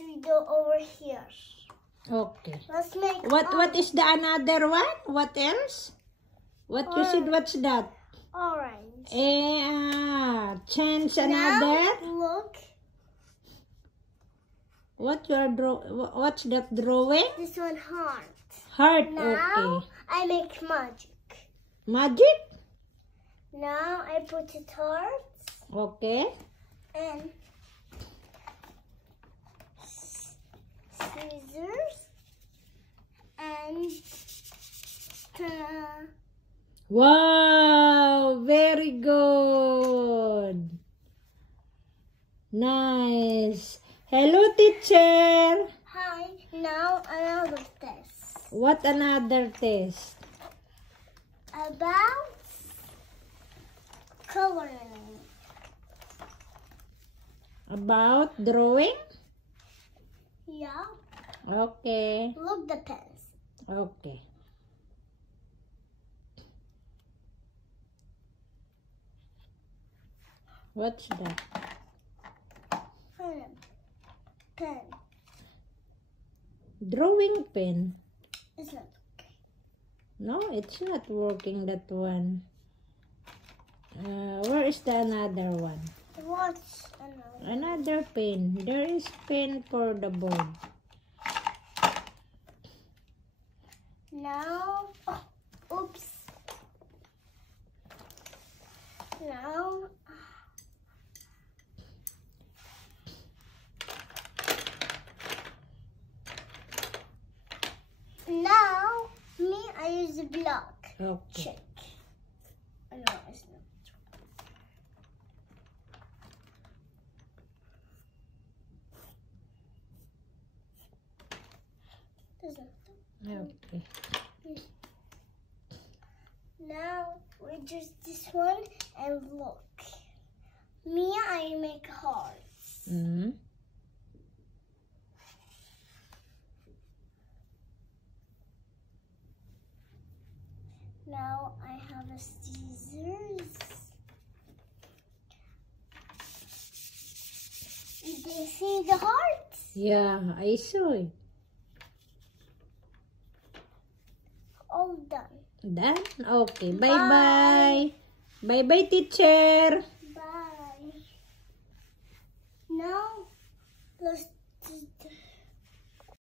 We go over here. Okay. Let's make What is the another one? What else? What you said? What's that? orange. Change another. Now, look. What's that drawing? This one heart. Heart. Now, Okay. I make magic. Magic. Now, I put it hearts. Okay. And scissors. And Wow, very good. Nice. Hello, teacher. Hi. Now another test. What another test? About coloring. About drawing? Yeah. Okay. Look the pens. Okay. What's that? Pen. Drawing pen. It's not okay. No, it's not working, that one. Where is the another one? What's another? Another pen. There is pen for the board. Now, oops. Now, I use a block. Okay. Check. No, it's not. Okay. Now we just this one and look. I make hearts. Mm-hmm. Now I have a scissors. Did you see the hearts? Yeah, I saw it. All done. Done? Okay. Bye-bye. Bye-bye, teacher.